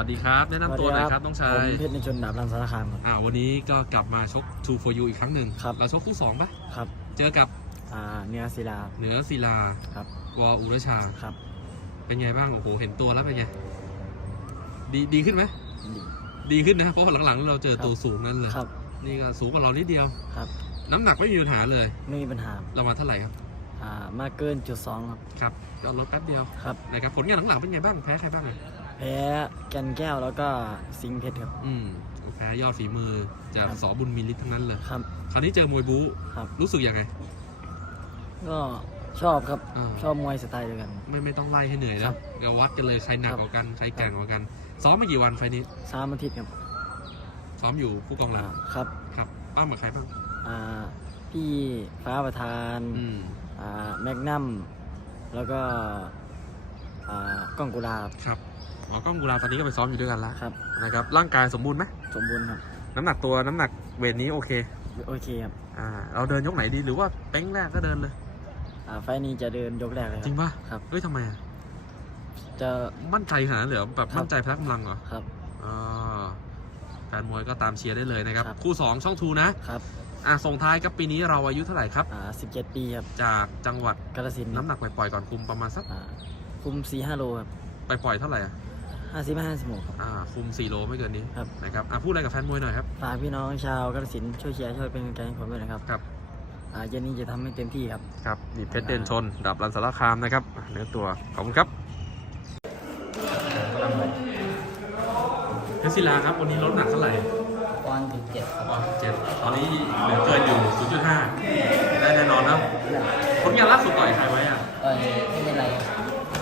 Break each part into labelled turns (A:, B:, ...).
A: สวัสดีครับ แนะนำตัวหน่อยครับน้องชา
B: ผม
A: ย
B: เพชรในชนดาบรันสารคามครับ
A: อ่าวันนี้ก็กลับมาชก True for You อีกครั้งหนึ่ง
B: ครับ
A: เราชกคู่สองปะ
B: ครับ
A: เจอกับ
B: อ่าเนื้อศิลา
A: เหนือศิลา
B: ครับ
A: วออุรชา
B: ครับ
A: เป็นไงบ้างโอ้โหเห็นตัวแล้วเป็นไงดีดีขึ้นไหม
B: ดี
A: ดีขึ้นนะเพราะว่าหลังๆ เราเจอตัวสูงนั่นเลย
B: ครับ
A: นี่ก็สูงกว่าเรานิดเดียว
B: ครับ
A: น้ำหนักไม่มีปัญหาเลย
B: ไม่มีปัญหา
A: เรามาเท่าไหร่ครับ
B: อ่ามาเกินจุดสองครับ
A: ครับก็ลดแป๊บเดียว
B: ครับ
A: นะครับผลงานหลังๆเป็นไงบ้างแพ้ใครบ้างเลย
B: แพ้แกันแก้วแล้วก็สิงห์เพชรครับ
A: อืมแพ้ยอดฝีมือจาก
B: ครับ
A: สอบุญมีฤทธิ์ทั้งนั้นเลย
B: ครับ
A: คราวนี้เจอมวยบู๊
B: ครับ
A: รู้สึกยังไง
B: ก็ชอบครับ
A: อ่า
B: ชอบมวยสไตล์เดียวกัน
A: ไม่ไม่ต้องไล่ให้เหนื่อย
B: ครั
A: นะ
B: บ
A: เดี๋ยววัดกันเลยใครหนัก
B: ครับ
A: กว่ากันใครแกร่งกว่ากัน ซ้อมมากี่วันไฟล์นี้
B: สามอาทิตย์ครับ
A: ซ้อมอยู่ผู้กองหลั
B: อ่างครับ
A: ครับป้ามาใครบ้าง
B: อ่าพี่ฟ้าประธาน
A: อืม
B: อ่าแมกนัมแล้วก็อ่ากล้องกุลาครับ
A: ครับ อ๋อกล้องกุลาตอนนี้ก็ไปซ้อมอยู่ด้วยกันแล้ว
B: ครับ
A: นะครับ ร่างกายสมบูรณ์ไหม
B: สมบูรณ์ครับ
A: น้ำหนักตัวน้ำหนักเวทนี้โอเค
B: โอเคครับ
A: อ่า เราเดินยกไหนดีหรือว่าเป้งแรกก็เดินเลย
B: อ่า ไฟล์นี้จะเดินยกแรกเลยค
A: จริ
B: รั
A: ง
B: บ
A: ป่ะ
B: ครับ
A: เฮ้ยทำไมอะ
B: จะ
A: มั่นใจขนาดนั้นเหรอแบบ
B: ครับ
A: มั่นใจพละกำลังเหรอ
B: ครับ
A: อ่าแฟนมวยก็ตามเชียร์ได้เลยนะครับ
B: ครับ
A: คู่สองช่องทูนะ ครับ อ่าส่งท้ายกับปีนี้เราอายุเท่าไหร่ครับ
B: อ่าสิบเจ็ดปีครับ
A: จากจังหวัด
B: กาฬสินธุ์
A: น้ำหนักปล่อยๆก่อนคุมประมาณสัก
B: อ่าคุมสี่ห้าโลครับ
A: ไปปล่อยเท่าไหร่อะ
B: ห้าสิบห้าสิบหกครับ
A: อ่าคุม4โลไม่เกินนี้
B: ครับ
A: นะครับอะพูดอะไรกับแฟนมวยหน่อยครับ
B: ฝากพี่น้องชาวกาฬสินธุ์ช่วยเชียร์ช่วยเป็นกำลังใจให้ผมด้วยนะครับ
A: ครับ
B: อ่าเย็นนี้จะทำให้เต็มที่ครับ
A: ครับนี่เพชรเด่นชนดับรันสารคามนะครับอะเนื้อตัว ขอบคุณครับเพชรศิลาครับ วันนี้ลดหนักเท่าไหร่
B: ปอนด์ถึงเจ็ดครับ
A: อ๋อเจ็ดตอนนี้เหลือเกินอยู่ 0.5 ได้แน่นอนนะผลงานล่าสุดต่อยใครไว้อะ
B: เออไม่เป็นไร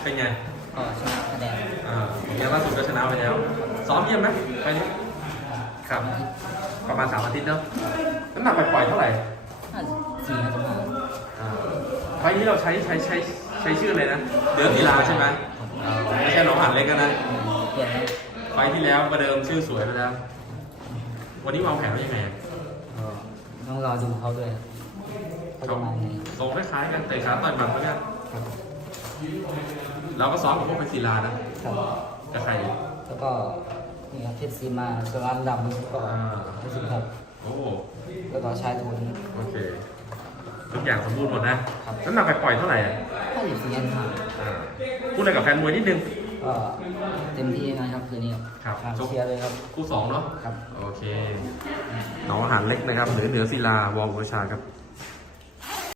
A: เป็นไง
B: ก็ชนะคะแนน
A: อ่าผลงานล่าสุดก็ชนะไปแล้ว ซ้อมเยี่ยมไหมไปนี้ครับ ประมาณสามอาทิตย์เนอะน้ำหนักปล่อยๆเท่าไหร่
B: ห้าสี่ห้าสิบห้า
A: อ่าไฟล์นี้เราใช้ใช้ใช้ใช้ชื่ออะไรนะ เดือนกีฬาใช่ไหมอ่าไม่ใช่น้องหันเล็กกันนะ
B: เปลี่ยนแล้ว
A: ไฟล์ที่แล้วประเดิมชื่อสวยไปแล้ว วันนี้วางแผนไว้ยังไง
B: ต้องรอดูเขาด้วยเขาจะมาไง
A: ทรงคล้ายๆกันเตะขาต่อยหมัดเหมือนกัน เราก็ซ้อมกับพวกเป็นศิลานะ
B: ครับ
A: กับใครอีก
B: แล้วก็นี่ครับเพชรซีมาสลานดำก็
A: อ่า
B: สิบหก
A: โอ้
B: แล้วก็ชายทุน
A: โอเค ทุกอย่างสมบูรณ์หมดนะ ครับ น้ำหนักปล่อยๆเท่าไหร่อะ
B: ห้าสิบสี่ยันห้า
A: อ่าพูดอะไรกับแฟนมวยนิดนึง
B: ก็เต็มที่นะครับคืนนี้
A: ครับ
B: ฝากเชียร์เลยครับ
A: คู่สองเนาะ
B: ครับ
A: โอเค น้องอาหารเล็กนะครับ เหนือเหนือศิลาวอลวัชชาครับ